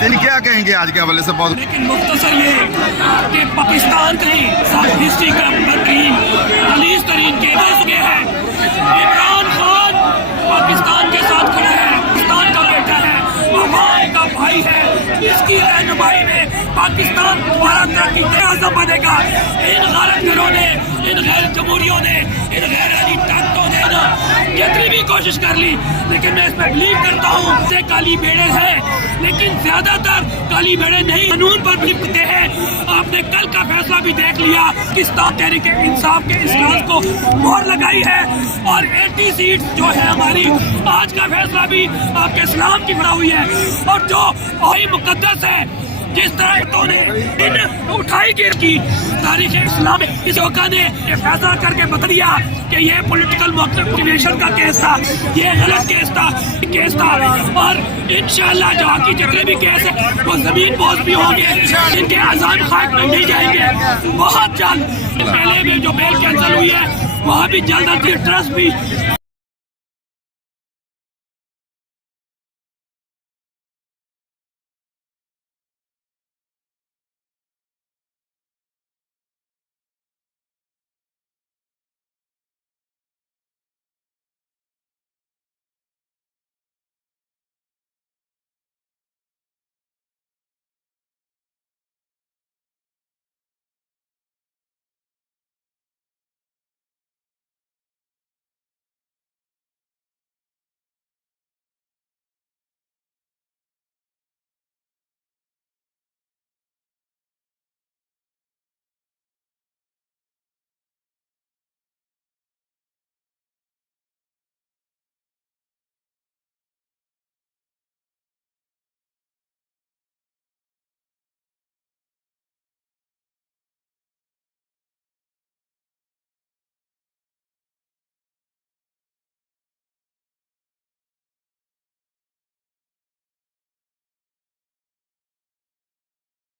दिन क्या कहेंगे आज के हवाले से? बहुत लेकिन मुख्तसर ये कि पाकिस्तान कहीं हिस्ट्री का बदतरीन खलीज तरीन केस में है। इमरान खान पाकिस्तान के साथ खड़ा है, पाकिस्तान का बेटा है, अवाम का भाई है। इसकी रहनुमाई में पाकिस्तान दोबारा तरक्की आज़म बनेगा। इन गैरतगरों ने, इन गैर जमहूरियों ने, इन गैर ताकतों ने कितनी भी कोशिश कर ली, लेकिन मैं इसमें बिलीव करता हूँ से काली बेड़े हैं, लेकिन ज्यादातर काली बेड़े नहीं कानून पर बिकते हैं। आपने कल का फैसला भी देख लिया, पाकिस्तान तहरीक इंसाफ के इजलास को मोहर लगाई है और 80 सीट जो है हमारी, आज का फैसला भी आपके इस्लाम की बना हुई है। और जो वही मुकद्दस है, जिस तरह तो ने इन उठाई गिर की तारीख इस्लाम, इस वक़्त ने ये फैसला करके बता दिया कि ये पॉलिटिकल मोटिवेशन का केस था, ये गलत केस था। और इंशाअल्लाह जो आगे जितने भी केस है वो जमीन बोझ भी होंगे, इनके आज़ाद खाक में नहीं जाएंगे बहुत जल्द। पहले भी जो बेल कैंसिल हुई है वहाँ भी जल्द ट्रस्ट भी